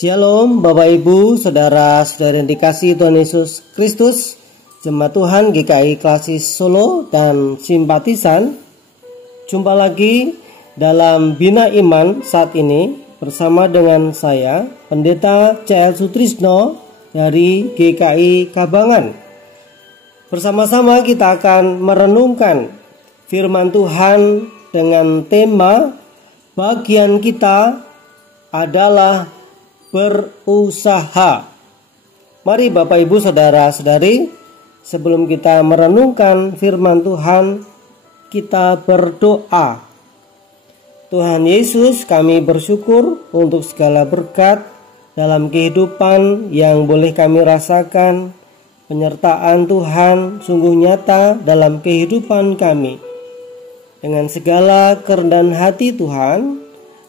Shalom Bapak Ibu, Saudara-saudari yang dikasihi Tuhan Yesus Kristus, Jemaat Tuhan GKI Klasis Solo dan simpatisan. Jumpa lagi dalam Bina Iman saat ini bersama dengan saya, Pendeta C.L. Sutrisno dari GKI Kabangan. Bersama-sama kita akan merenungkan firman Tuhan dengan tema bagian kita adalah berusaha. Mari Bapak Ibu Saudara-saudari, sebelum kita merenungkan firman Tuhan, kita berdoa. Tuhan Yesus, kami bersyukur untuk segala berkat dalam kehidupan yang boleh kami rasakan. Penyertaan Tuhan sungguh nyata dalam kehidupan kami. Dengan segala kerendahan hati Tuhan,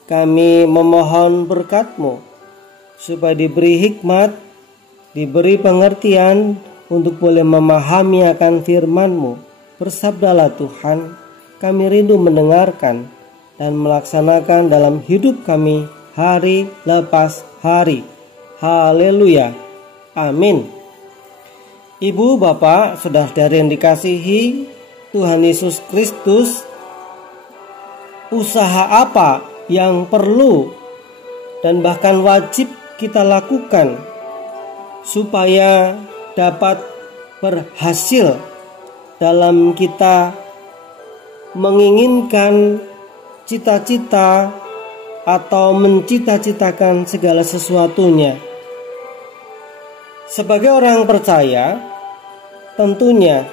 kami memohon berkat-Mu supaya diberi hikmat, diberi pengertian untuk boleh memahami akan firman-Mu. Bersabdalah Tuhan, kami rindu mendengarkan dan melaksanakan dalam hidup kami hari lepas hari. Haleluya. Amin. Ibu, Bapak, saudara-saudari yang dikasihi Tuhan Yesus Kristus, usaha apa yang perlu dan bahkan wajib kita lakukan supaya dapat berhasil dalam kita menginginkan cita-cita atau mencita-citakan segala sesuatunya. Sebagai orang percaya, tentunya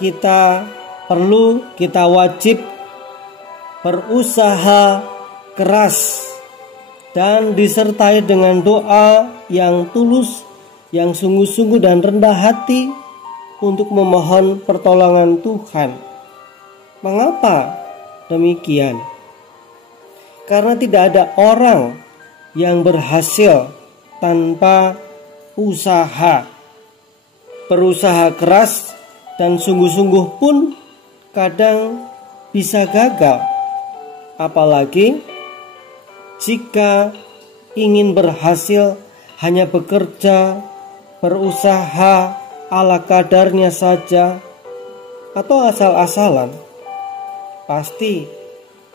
kita wajib berusaha keras dan disertai dengan doa yang tulus, yang sungguh-sungguh dan rendah hati untuk memohon pertolongan Tuhan. Mengapa demikian? Karena tidak ada orang yang berhasil tanpa usaha. Berusaha keras dan sungguh-sungguh pun kadang bisa gagal. Apalagi jika ingin berhasil hanya bekerja, berusaha ala kadarnya saja atau asal-asalan, pasti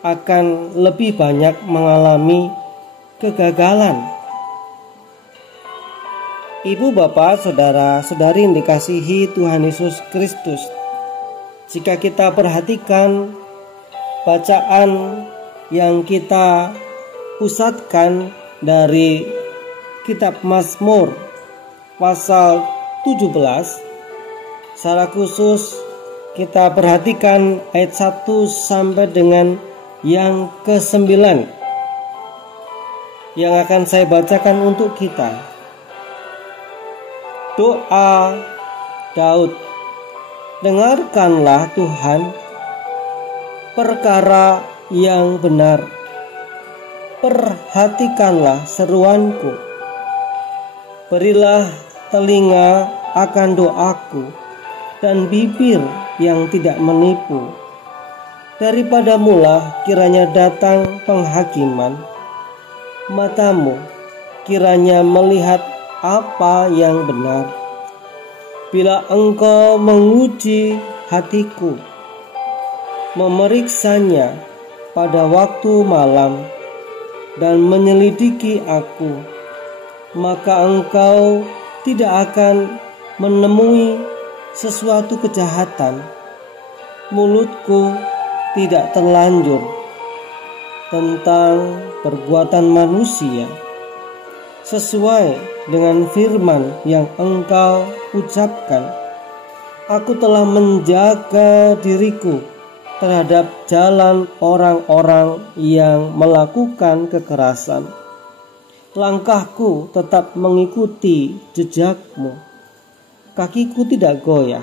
akan lebih banyak mengalami kegagalan. Ibu, Bapak, Saudara-saudari yang dikasihi Tuhan Yesus Kristus, jika kita perhatikan bacaan yang kita pusatkan dari kitab Mazmur pasal 17, secara khusus kita perhatikan ayat 1 sampai dengan yang ke-9 yang akan saya bacakan untuk kita. Doa Daud. Dengarkanlah Tuhan perkara yang benar, perhatikanlah seruanku, berilah telinga akan doaku dan bibir yang tidak menipu. Daripadamulah kiranya datang penghakiman, matamu kiranya melihat apa yang benar. Bila engkau menguji hatiku, memeriksanya pada waktu malam dan menyelidiki aku, maka engkau tidak akan menemui sesuatu kejahatan. Mulutku tidak terlanjur tentang perbuatan manusia, sesuai dengan firman yang engkau ucapkan. Aku telah menjaga diriku terhadap jalan orang-orang yang melakukan kekerasan. Langkahku tetap mengikuti jejakmu, kakiku tidak goyah.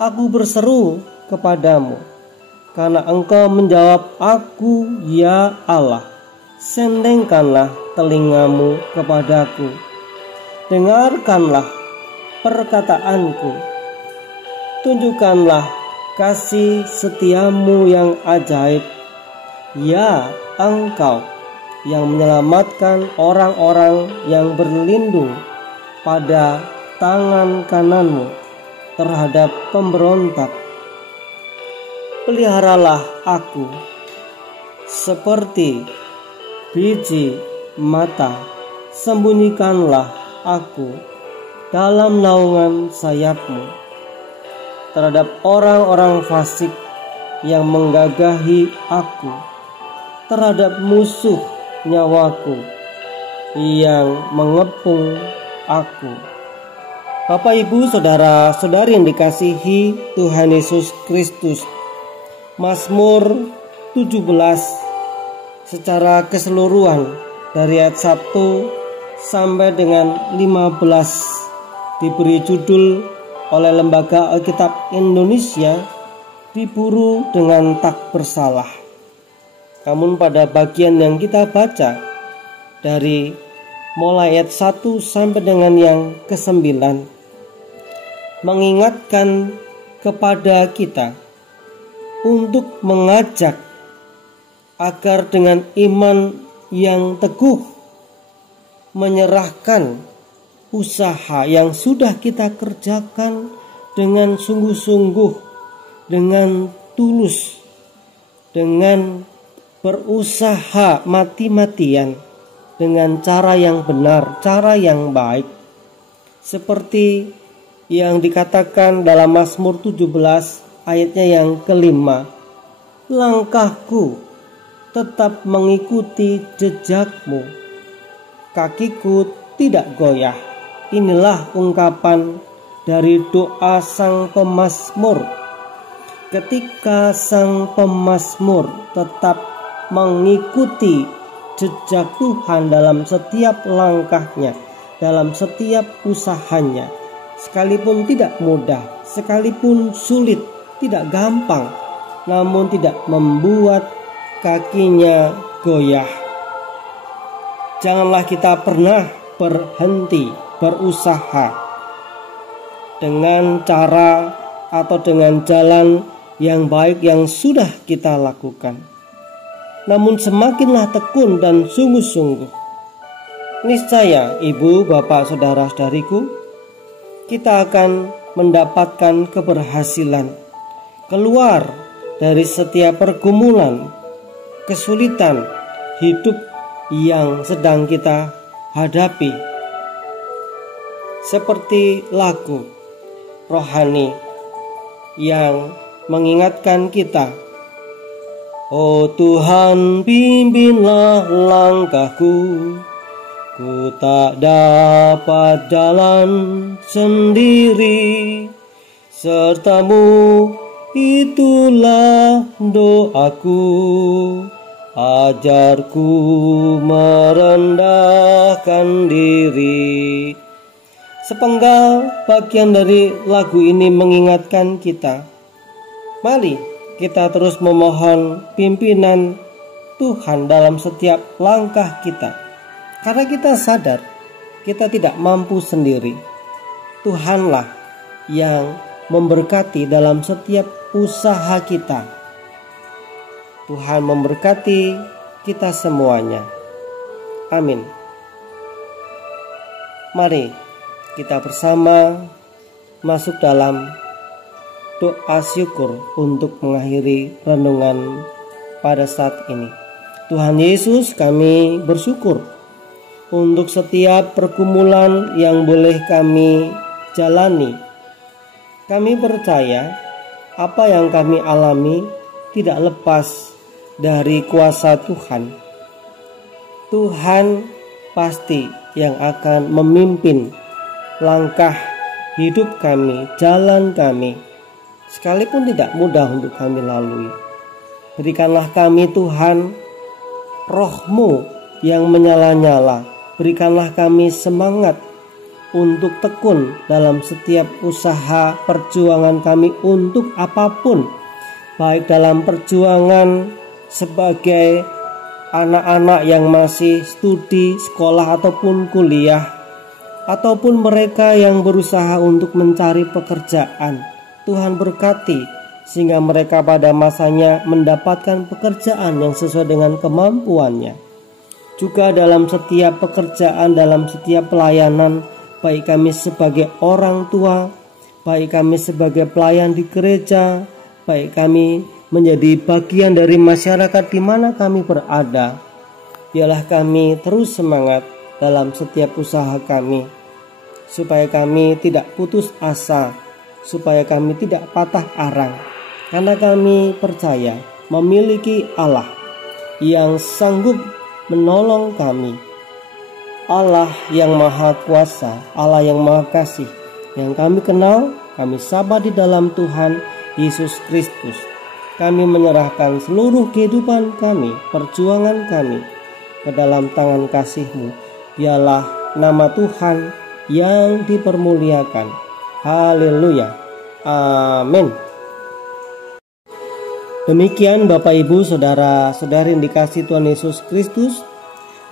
Aku berseru kepadamu, karena engkau menjawab aku, ya Allah. Sendengkanlah telingamu kepadaku, dengarkanlah perkataanku, tunjukkanlah kasih setiamu yang ajaib, ya engkau yang menyelamatkan orang-orang yang berlindung pada tangan kananmu terhadap pemberontak. Peliharalah aku seperti biji mata, sembunyikanlah aku dalam naungan sayapmu terhadap orang-orang fasik yang menggagahi aku, terhadap musuh nyawaku yang mengepung aku. Bapak, Ibu, saudara-saudari yang dikasihi Tuhan Yesus Kristus, Mazmur 17 secara keseluruhan dari ayat 1 sampai dengan 15 diberi judul oleh Lembaga Alkitab Indonesia diburu dengan tak bersalah. Namun pada bagian yang kita baca dari mulai ayat 1 sampai dengan yang ke-9 mengingatkan kepada kita untuk mengajak agar dengan iman yang teguh menyerahkan usaha yang sudah kita kerjakan dengan sungguh-sungguh, dengan tulus, dengan berusaha mati-matian, dengan cara yang benar, cara yang baik, seperti yang dikatakan dalam Mazmur 17 ayatnya yang kelima. Langkahku tetap mengikuti jejakmu, kakiku tidak goyah. Inilah ungkapan dari doa sang pemazmur. Ketika sang pemazmur tetap mengikuti jejak Tuhan dalam setiap langkahnya, dalam setiap usahanya, sekalipun tidak mudah, sekalipun sulit, tidak gampang, namun tidak membuat kakinya goyah. Janganlah kita pernah berhenti berusaha dengan cara atau dengan jalan yang baik yang sudah kita lakukan. Namun semakinlah tekun dan sungguh-sungguh. Niscaya ibu, bapak, saudara-saudariku, kita akan mendapatkan keberhasilan keluar dari setiap pergumulan, kesulitan hidup yang sedang kita hadapi. Seperti lagu rohani yang mengingatkan kita, oh Tuhan, pimpinlah langkahku, ku tak dapat jalan sendiri, sertamu itulah doaku, ajarku merendahkan diri. Sepenggal bagian dari lagu ini mengingatkan kita, mari kita terus memohon pimpinan Tuhan dalam setiap langkah kita, karena kita sadar kita tidak mampu sendiri. Tuhanlah yang memberkati dalam setiap usaha kita. Tuhan memberkati kita semuanya. Amin. Mari kita bersama masuk dalam doa syukur untuk mengakhiri renungan pada saat ini. Tuhan Yesus, kami bersyukur untuk setiap pergumulan yang boleh kami jalani. Kami percaya apa yang kami alami tidak lepas dari kuasa Tuhan. Tuhan pasti yang akan memimpin langkah hidup kami, jalan kami, sekalipun tidak mudah untuk kami lalui. Berikanlah kami Tuhan roh-Mu yang menyala-nyala. Berikanlah kami semangat untuk tekun dalam setiap usaha perjuangan kami untuk apapun, baik dalam perjuangan sebagai anak-anak yang masih studi, sekolah ataupun kuliah, ataupun mereka yang berusaha untuk mencari pekerjaan. Tuhan berkati sehingga mereka pada masanya mendapatkan pekerjaan yang sesuai dengan kemampuannya. juga dalam setiap pekerjaan, dalam setiap pelayanan, baik kami sebagai orang tua, baik kami sebagai pelayan di gereja, baik kami menjadi bagian dari masyarakat di mana kami berada. Biarlah kami terus semangat dalam setiap usaha kami, supaya kami tidak putus asa, supaya kami tidak patah arang, karena kami percaya memiliki Allah yang sanggup menolong kami, Allah yang maha kuasa, Allah yang maha kasih, yang kami kenal, kami sapa di dalam Tuhan Yesus Kristus. Kami menyerahkan seluruh kehidupan kami, perjuangan kami ke dalam tangan kasih-Mu. Biarlah nama Tuhan yang dipermuliakan. Haleluya. Amin. Demikian Bapak Ibu Saudara-saudari yang dikasihi Tuhan Yesus Kristus,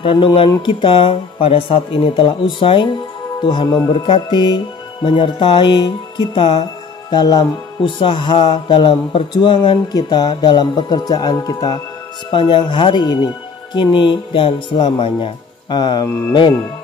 renungan kita pada saat ini telah usai. Tuhan memberkati, menyertai kita dalam usaha, dalam perjuangan kita, dalam pekerjaan kita sepanjang hari ini, kini dan selamanya. Amin.